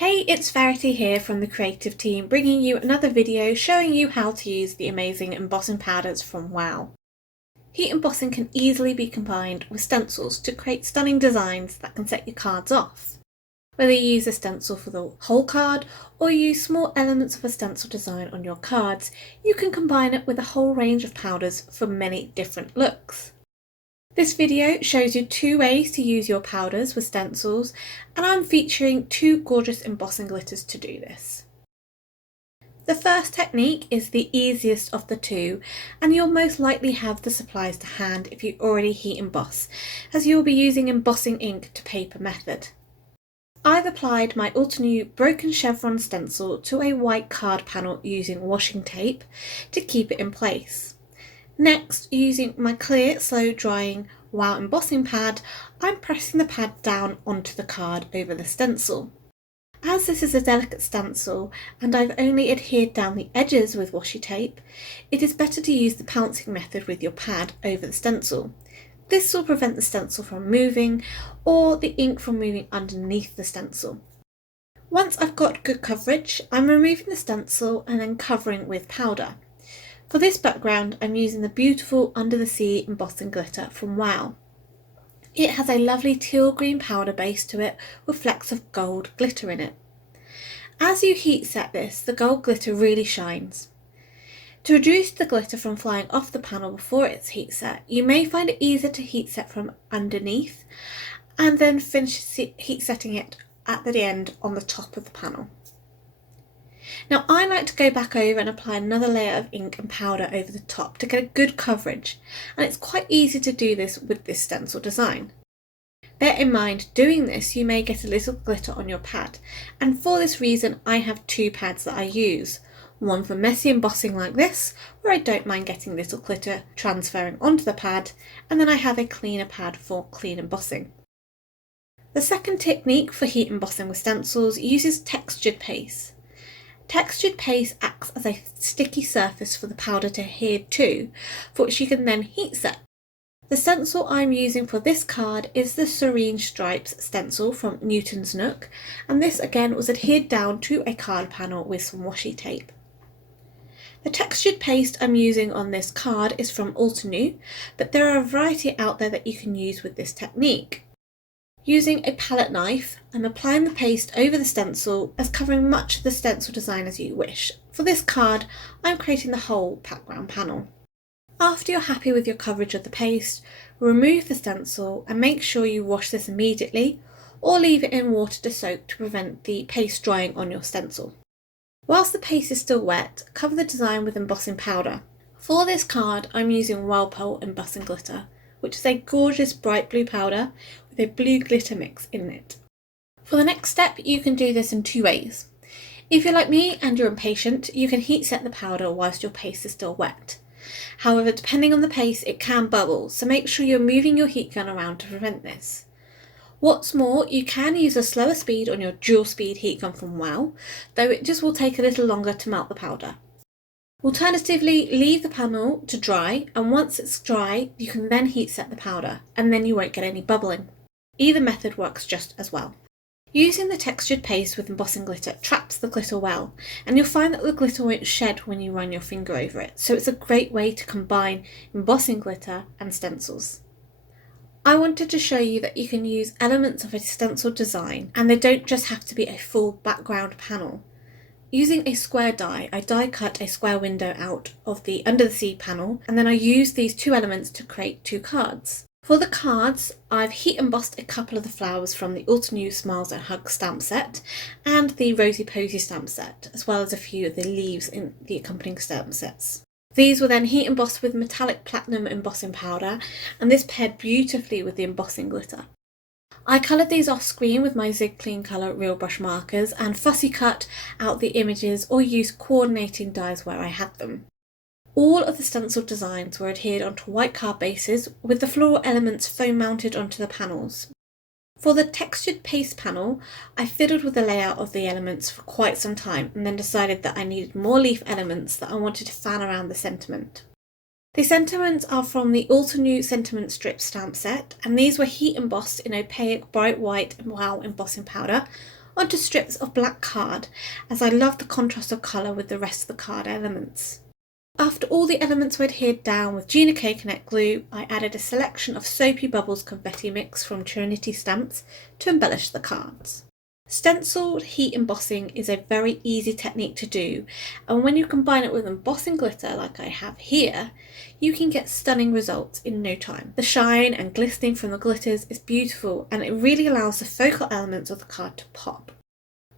Hey, it's Verity here from the creative team, bringing you another video showing you how to use the amazing embossing powders from Wow. Heat embossing can easily be combined with stencils to create stunning designs that can set your cards off. Whether you use a stencil for the whole card or use small elements of a stencil design on your cards, you can combine it with a whole range of powders for many different looks. This video shows you two ways to use your powders with stencils, and I'm featuring two gorgeous embossing glitters to do this. The first technique is the easiest of the two, and you'll most likely have the supplies to hand if you already heat emboss, as you'll be using embossing ink to paper method. I've applied my Ultra broken chevron stencil to a white card panel using washing tape to keep it in place. Next, using my clear, slow drying Wow embossing pad, I'm pressing the pad down onto the card over the stencil. As this is a delicate stencil and I've only adhered down the edges with washi tape, it is better to use the pouncing method with your pad over the stencil. This will prevent the stencil from moving or the ink from moving underneath the stencil. Once I've got good coverage, I'm removing the stencil and then covering with powder. For this background, I'm using the beautiful Under the Sea embossing glitter from Wow. It has a lovely teal green powder base to it with flecks of gold glitter in it. As you heat set this, the gold glitter really shines. To reduce the glitter from flying off the panel before it's heat set, you may find it easier to heat set from underneath and then finish heat setting it at the end on the top of the panel. Now I like to go back over and apply another layer of ink and powder over the top to get a good coverage, and it's quite easy to do this with this stencil design. Bear in mind, doing this you may get a little glitter on your pad, and for this reason I have two pads that I use. One for messy embossing like this, where I don't mind getting little glitter transferring onto the pad, and then I have a cleaner pad for clean embossing. The second technique for heat embossing with stencils uses textured paste. Textured paste acts as a sticky surface for the powder to adhere to, for which you can then heat set. The stencil I'm using for this card is the Serene Stripes stencil from Newton's Nook, and this again was adhered down to a card panel with some washi tape. The textured paste I'm using on this card is from Ultra, but there are a variety out there that you can use with this technique. Using a palette knife, I'm applying the paste over the stencil as covering much of the stencil design as you wish. For this card, I'm creating the whole background panel. After you're happy with your coverage of the paste, remove the stencil and make sure you wash this immediately or leave it in water to soak to prevent the paste drying on your stencil. Whilst the paste is still wet, cover the design with embossing powder. For this card, I'm using Whirlpool embossing glitter, which is a gorgeous bright blue powder with a blue glitter mix in it. For the next step, you can do this in two ways. If you're like me and you're impatient, you can heat set the powder whilst your paste is still wet. However, depending on the paste, it can bubble, so make sure you're moving your heat gun around to prevent this. What's more, you can use a slower speed on your dual speed heat gun from Wow, though it just will take a little longer to melt the powder. Alternatively, leave the panel to dry, and once it's dry, you can then heat set the powder, and then you won't get any bubbling. Either method works just as well. Using the textured paste with embossing glitter traps the glitter well, and you'll find that the glitter won't shed when you run your finger over it, so it's a great way to combine embossing glitter and stencils. I wanted to show you that you can use elements of a stencil design, and they don't just have to be a full background panel. Using a square die, I die cut a square window out of the Under the Sea panel, and then I used these two elements to create two cards. For the cards, I've heat embossed a couple of the flowers from the Ultra Smiles and Hugs stamp set and the Rosy Posy stamp set, as well as a few of the leaves in the accompanying stamp sets. These were then heat embossed with metallic platinum embossing powder, and this paired beautifully with the embossing glitter. I coloured these off screen with my Zig Clean Colour real brush markers and fussy cut out the images or used coordinating dies where I had them. All of the stencil designs were adhered onto white card bases with the floral elements foam mounted onto the panels. For the textured paste panel, I fiddled with the layout of the elements for quite some time and then decided that I needed more leaf elements that I wanted to fan around the sentiment. The sentiments are from the Ultra Sentiment Strip stamp set, and these were heat embossed in opaque bright white Wow embossing powder onto strips of black card, as I love the contrast of colour with the rest of the card elements. After all the elements were adhered down with Gina Coconut glue, I added a selection of Soapy Bubbles confetti mix from Trinity Stamps to embellish the cards. Stenciled heat embossing is a very easy technique to do, and when you combine it with embossing glitter like I have here, you can get stunning results in no time. The shine and glistening from the glitters is beautiful, and it really allows the focal elements of the card to pop.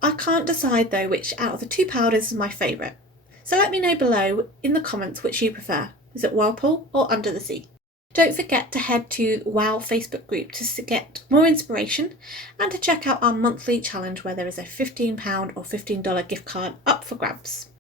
I can't decide though which out of the two powders is my favourite, so let me know below in the comments which you prefer. Is it Whirlpool or Under the Sea? Don't forget to head to the WOW Facebook group to get more inspiration and to check out our monthly challenge where there is a £15 or $15 gift card up for grabs.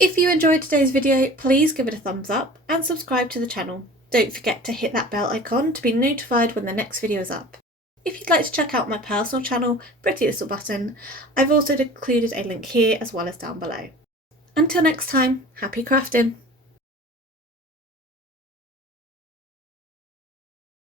If you enjoyed today's video, please give it a thumbs up and subscribe to the channel. Don't forget to hit that bell icon to be notified when the next video is up. If you'd like to check out my personal channel, Pretty Little Button, I've also included a link here as well as down below. Until next time, happy crafting!